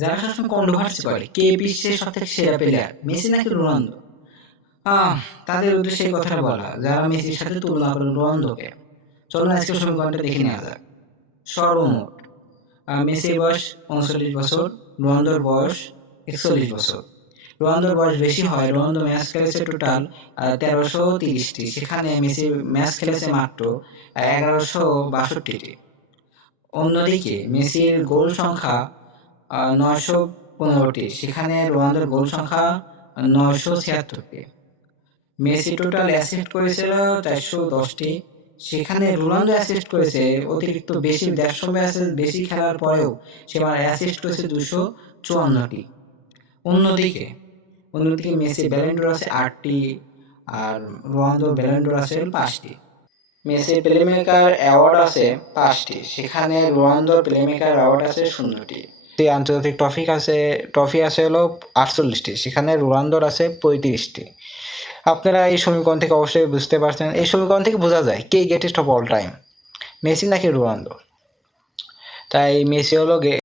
যারা সবসময় কন্ট্রোভার্সি করে কে বিশ্বের সবথেকে সেরা প্লেয়ার, মেসি নাকি রোনালদো, তাদের উদ্দেশ্যে এই কথাটা বলা যারা মেসির সাথে তুলনা করেন রোনালদোকে। চলুন আজকে সমীকরণটা দেখে নেওয়া যাক। সর্বমোট মেসির বয়স 39 বছর, রোনালদোর বয়স 41 বছর। রোনালদোর বয়স বেশি হয়, রোনালদো ম্যাচ খেলেছে টোটাল 1330টি, সেখানে মেসি ম্যাচ খেলেছে মাত্র 1162টি। অন্যদিকে মেসির গোল সংখ্যা 915টি, সেখানে রোনালদোর গোল সংখ্যা 976টি। মেসি টোটাল অ্যাসিস্ট করেছিল 410টি, সেখানে রোনালদো অ্যাসিস্ট করেছে অতিরিক্ত বেশি, 150 ম্যাচে বেশি খেলার পরেও সে অ্যাসিস্ট করেছে 254টি। অন্যদিকে অন্যদিকে মেসি ব্যালন ড'র আছে 8টি, আর রোনালদো ব্যালন ড'র আছে 5টি। মেসির প্লেমেকার অ্যাওয়ার্ড আছে 5টি, সেখানে রোনালদোর প্লেমেকার অ্যাওয়ার্ড আছে 0টি। আন্তর্জাতিক ট্রফি আছে হলো 48টি, সেখানে রোনালদোর আছে 35টি। আপনারা এই সমীকরণ থেকে অবশ্যই বুঝতে পারছেন, এই সমীকরণ থেকে বোঝা যায় কে greatest of all time, Messi নাকি রোনালদো। তাই মেসি হলো